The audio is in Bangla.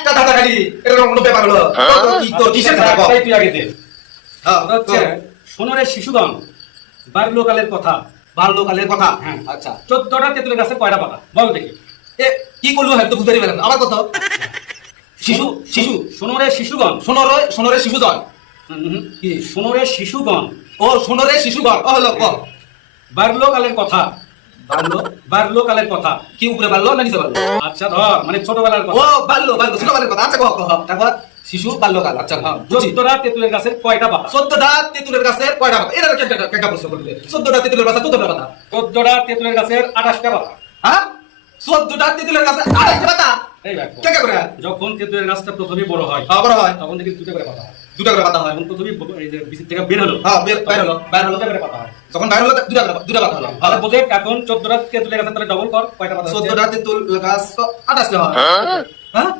একটা ধাঁধা খালি এর কোনো ব্যাপার হলো তোর কিসের ধাঁধা কও? তুই আগে দে। হ্যাঁ হচ্ছে সোনরের শিশুগণ বাল্যকালের কথা। বাল্যকালের কথা। হ্যাঁ। আচ্ছা 14টা তেঁতুলের গাছে কয়টা পাতা বল দেখি। এ কি করলো হ্যাঁ তো বুঝতে পারলাম না। আবার কত শিশু শিশু সোনরের শিশুগণ সোনরের শিশুজন কি সোনরের শিশুগণ ও সোনরের শিশুগণ ও হলো ক বাল্যকালের কথা। বাল্য বাল্যকালের কথা। কি উপরে বাল্য না নিচে বাল্য? আচ্ছা ধর মানে ছোটবেলার ও কথা। বাল্য ছোটবেলার কথা। আচ্ছা কহ কহ তারপর শিশু বাল্যকাল। আচ্ছা হ্যাঁ বুঝি 14টা তেঁতুলের গাছের কয়টা পাতা? 14টা তেঁতুলের গাছের কয়টা পাতা? এরা কেটা প্রশ্ন করবে 14টা তেঁতুলের গাছে 14টা পাতা 14টা তেঁতুলের গাছের 28টা পাতা। হ্যাঁ 14টা তেঁতুলের গাছে 28টা পাতা এই দেখ কে কে করে যখন তেঁতুলের গাছটা প্রথমে বড় হয় আবার হয় তখন দেখি দুটো করে পাতা হয়। দুটা করে পাতা হয় যখন প্রথমে এই যে বিচি থেকে বের হলো হ্যাঁ বাইরে হলো দুটো করে পাতা হয়। যখন বাইরে হলো দুটা পাতা হলো তাহলে বোঝে এখন 14টা তেঁতুলের গাছে তাহলে ডবল কর কয়টা পাতা হচ্ছে? 14টা তেঁতুল গাছ 28টা হয় হ্যাঁ